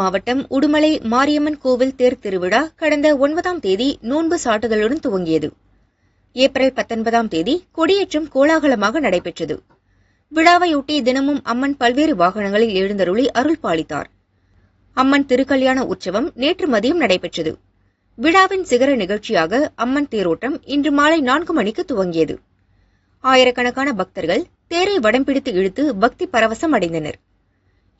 மாவட்டம் உடுமலை மாரியம்மன் கோவில் தேர் திருவிழா கடந்த 9ஆம் தேதி நோன்பு சாட்டுதலுடன் துவங்கியது. ஏப்ரல் 19ஆம் தேதி கொடியேற்றம் கோலாகலமாக நடைபெற்றது. விழாவையொட்டி தினமும் அம்மன் பல்வேறு வாகனங்களில் எழுந்தருளி அருள் பாலித்தார். அம்மன் திருக்கல்யாண உற்சவம் நேற்று மதியம் நடைபெற்றது. விழாவின் சிகர நிகழ்ச்சியாக அம்மன் தேரோட்டம் இன்று மாலை 4 மணிக்கு துவங்கியது. ஆயிரக்கணக்கான பக்தர்கள் தேரை வடம் பிடித்து இழுத்து பக்தி பரவசம் அடைந்தனர்.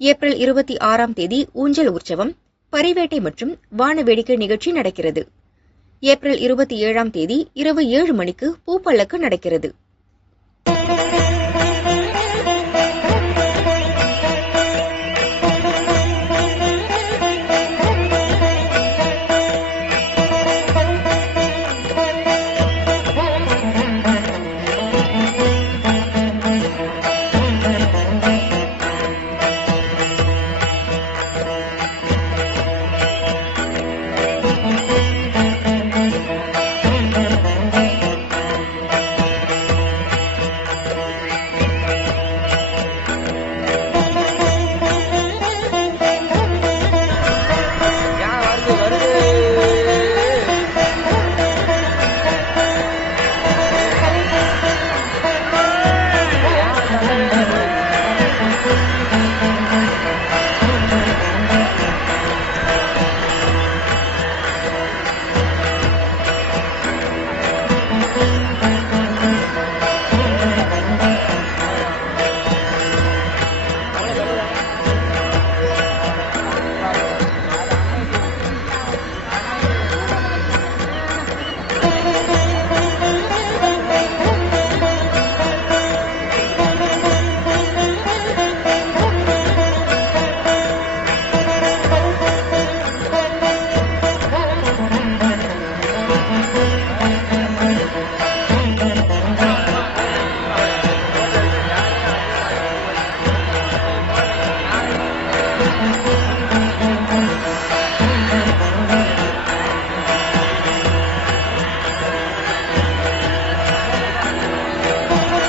ஏப்ரல் 26ஆம் தேதி ஊஞ்சல் உற்சவம், பரிவேட்டை மற்றும் வான வேடிக்கை நிகழ்ச்சி நடக்கிறது. ஏப்ரல் 27ஆம் தேதி இரவு 7 மணிக்கு பூப்பல்லக்கு நடக்கிறது.